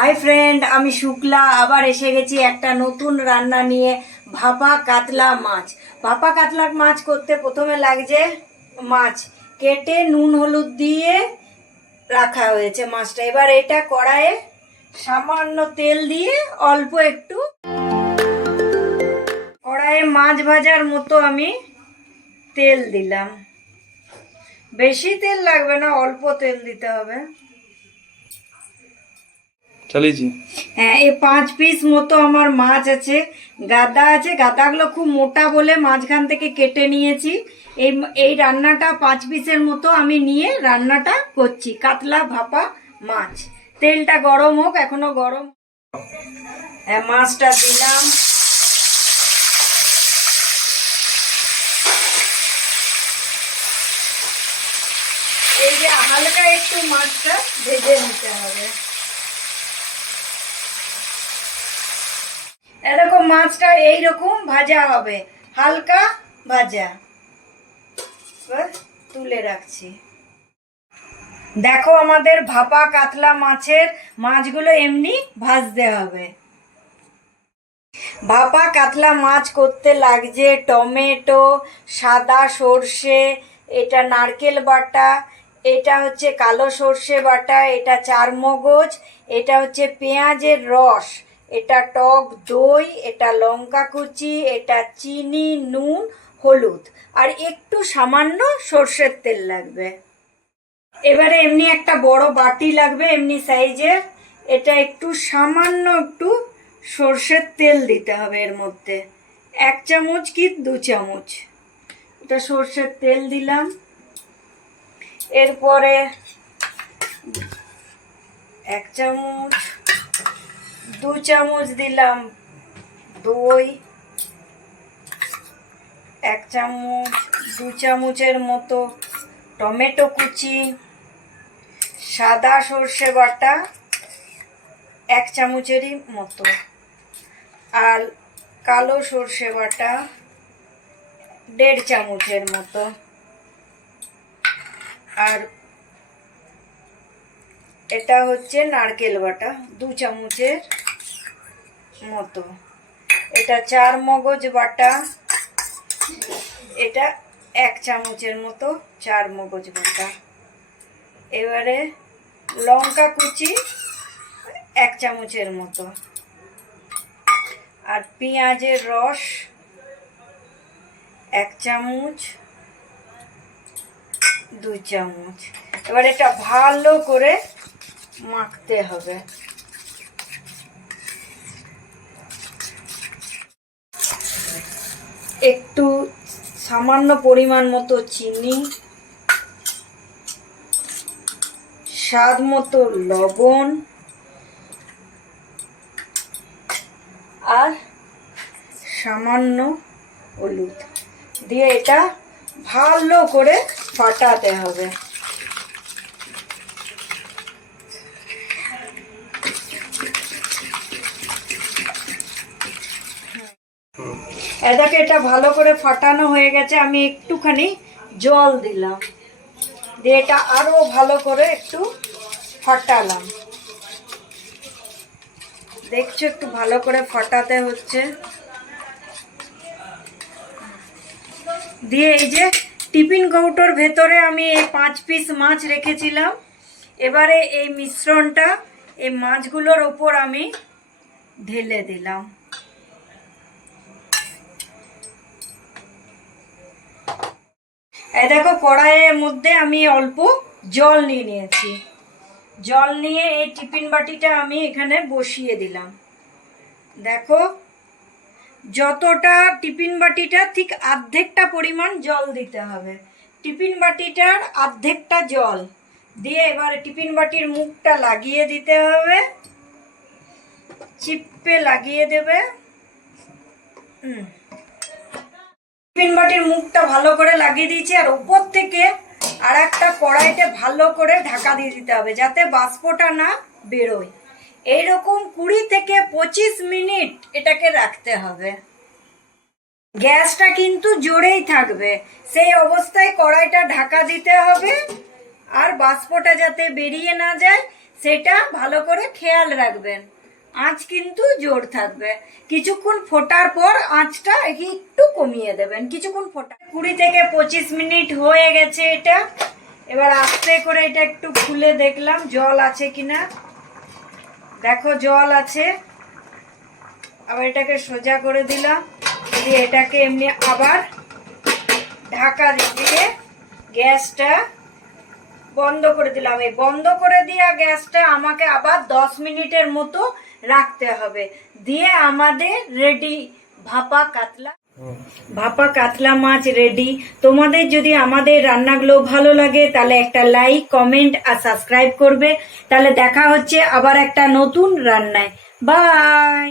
Hi friend, আমি শুক্লা আবার এসে গেছি একটা নতুন রান্না নিয়ে। ভাপা কাতলা মাছ। ভাপা কাতলা মাছ করতে প্রথমে লাগছে মাছ কেটে নুন হলুদ দিয়ে রাখা হয়েছে মাছটা। এবার এটা কড়াইয়ে সামান্য তেল দিয়ে অল্প একটু কড়াইয়ে মাছ ভাজার মতো আমি তেল দিলাম। বেশি তেল লাগবে না, অল্প তেল দিতে হবে। চালিয়েছি। হ্যাঁ, এই 5 পিস মতো আমার মাছ আছে। গাদা আছে, গাদাগুলো খুব মোটা বলে মাঝখান থেকে কেটে নিয়েছি। এই এই রান্নাটা 5 পিসের মতো আমি নিয়ে রান্নাটা করছি। কাতলা ভাপা মাছ। তেলটা গরম হোক, এখনো গরম। হ্যাঁ, মাছটা দিলাম। এই যে হালকা একটু মাছটা ভেজে নিতে হবে। এরকম মাছটা এইরকম ভাজা হবে, হালকা ভাজা। তুলে রাখছি। দেখো, আমাদের ভাপা কাতলা মাছগুলো এমনি ভাজতে হবে। ভাপা কাতলা মাছ করতে লাগছে টমেটো, সাদা সর্ষে, এটা নারকেল বাটা, এটা হচ্ছে কালো সর্ষে বাটা, এটা চারমগজ, এটা হচ্ছে পেঁয়াজের রস, এটা টক দই, এটা লঙ্কা কুচি, এটা চিনি, নুন, হলুদ আর একটু সামান্য সর্ষের তেল লাগবে। এবারে এমনি একটা বড় বাটি লাগবে এমনি সাইজের। এটা একটু সামান্য একটু সর্ষের তেল দিতে হবে এর মধ্যে, 1 চামচ কি 2 চামচ। এটা সর্ষের তেল দিলাম। এরপরে 1 চামচ 2 চামচ দিলাম দই, 1 চামচ 2 চামচের মতো টমেটো কুচি, সাদা সর্ষে বাটা 1 চামচেরই মতো, আর কালো সর্ষে বাটা 1.5 চামচের মতো, আর এটা হচ্ছে নারকেল বাটা 2 চামচের মতো, এটা চারমগজ বাটা, এটা 1 চামচের মতো চারমগজ বাটা। এবারে লঙ্কা কুচি 1 চামচের মতো, আর পেঁয়াজের রস 1 চামচ 2 চামচ। এবার এটা ভালো করে মাখতে হবে। একটু সামান্য পরিমাণ মতো চিনি, স্বাদ মতো লবণ, আর সামান্য হলুদ দিয়ে এটা ভালো করে ফাটাতে হবে। এটাকে এটা ভালো করে ফাটানো হয়ে গেছে। আমি একটুখানি জল দিলাম, দিয়ে এটা আরো ভালো করে একটু ফাটালাম। দেখছো, একটু ভালো করে ফাটাতে হচ্ছে। দিয়ে এই যে টিফিন কৌটোর ভেতরে আমি এই 5 পিস মাছ রেখেছিলাম। এবারে এই মিশ্রণটা এই মাছগুলোর উপর আমি ঢেলে দিলাম। এই দেখো, কড়াইয়ের মধ্যে আমি অল্প জল নিয়ে নিয়েছি। জল নিয়ে এই টিফিন বাটিটা আমি এখানে বসিয়ে দিলাম। দেখো, যতটা টিফিন বাটিটা ঠিক অর্ধেকটা পরিমাণ জল দিতে হবে। টিফিন বাটিটার অর্ধেকটা জল দিয়ে এবারে টিফিন বাটির মুখটা লাগিয়ে দিতে হবে, চিপে লাগিয়ে দেবে। টিফিন বাটির মুখটা ভালো করে লাগিয়ে দিয়েছি, আর উপর থেকে আর একটা কড়াইতে ভালো করে ঢাকা দিয়ে দিতে হবে যাতে বাষ্পটা না বেরোয়। এইরকম 20 থেকে 25 মিনিট এটাকে রাখতে হবে। গ্যাসটা কিন্তু জোরেই থাকবে, সেই অবস্থায় কড়াইটা ঢাকা দিতে হবে। আর বাষ্পটা যাতে বেরিয়ে না যায় সেটা ভালো করে খেয়াল রাখবেন। আঁচ কিন্তু জোর থাকবে। কিছুক্ষণ ফোটার পর আঁচটা একটু কমিয়ে দেবেন। কিছুক্ষণ ফোটা 20 থেকে 25 মিনিট হয়ে গেছে এটা। এবার আস্তে করে এটা একটু খুলে দেখলাম জল আছে কিনা। দেখো জল আছে। আবার এটাকে সোজা করে দিলাম, দিয়ে এটাকে এমনি আবার ঢাকা দিয়ে গ্যাসটা বন্ধ করে দিলাম। এই বন্ধ করে দেওয়া গ্যাসটা আমাকে আবার 10 মিনিটের মতো রাখতে হবে। দিয়ে আমাদের রেডি ভাপা কাতলা মাছ রেডি। তোমাদের যদি আমাদের রান্নাগুলো ভালো লাগে তাহলে একটা লাইক, কমেন্ট আর সাবস্ক্রাইব করবে। তাহলে দেখা হচ্ছে আবার একটা নতুন রান্নায়। বাই।